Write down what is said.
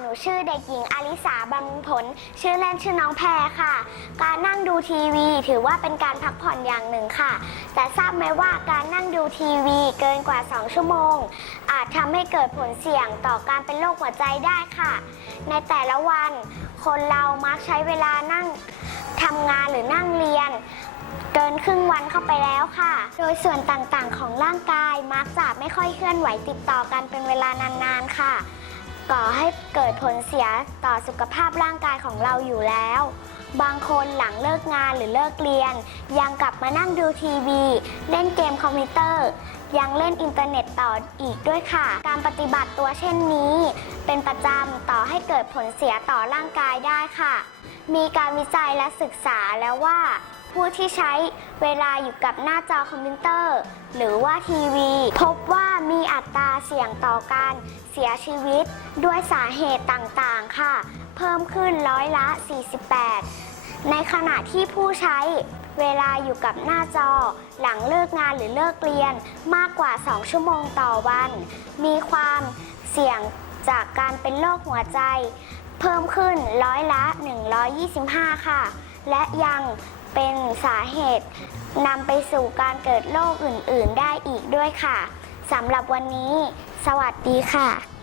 หนูชื่อเด็กหญิงอลิสาบำรุงผล ชื่อเล่นชื่อน้องแพรค่ะ การนั่งดูทีวี ถือว่าเป็นการพักผ่อนอย่างหนึ่งค่ะ แต่ทราบไหมว่าการนั่งดูทีวีเกินกว่า 2 ชั่วโมง อาจทำให้เกิดผลเสี่ยงต่อการเป็นโรคหัวใจได้ค่ะ ในแต่ละวัน คนเรามักใช้เวลานั่งทำงานหรือนั่งเรียนเกินครึ่งวันเข้าไปแล้วค่ะ โดยส่วนต่างๆ ของร่างกายมักจะไม่ค่อยเคลื่อนไหวติดต่อกันเป็นเวลานานๆ ค่ะ ก่อให้เกิดผลเสียต่อสุขภาพร่างกายของเราอยู่แล้ว บางคนหลังเลิกงานหรือเลิกเรียน ยังกลับมานั่งดูทีวี เล่นเกมคอมพิวเตอร์ ยังเล่นอินเทอร์เน็ตต่ออีกด้วยค่ะ การปฏิบัติตัวเช่นนี้ เป็นประจำต่อให้เกิดผลเสียต่อร่างกายได้ค่ะ มีการวิจัยและศึกษาแล้วว่า ผู้ที่ใช้เวลาอยู่กับหน้าจอคอมพิวเตอร์ หรือว่าทีวี พบว่ามีอัตราเสี่ยงต่อการเสียชีวิตด้วยสาเหตุต่างๆค่ะ เพิ่มขึ้นร้อยละ 48 ในขณะที่ผู้ใช้เวลาอยู่กับหน้าจอ หลังเลิกงานหรือเลิกเรียนมากกว่า 2 ชั่วโมงต่อวัน มีความเสี่ยง จากการเป็นโรคหัวใจ เพิ่มขึ้นร้อยละ 125 ค่ะ และยังเป็นสาเหตุนำไปสู่การเกิดโรคอื่น ๆ ได้อีกด้วยค่ะสำหรับวันนี้ สวัสดีค่ะ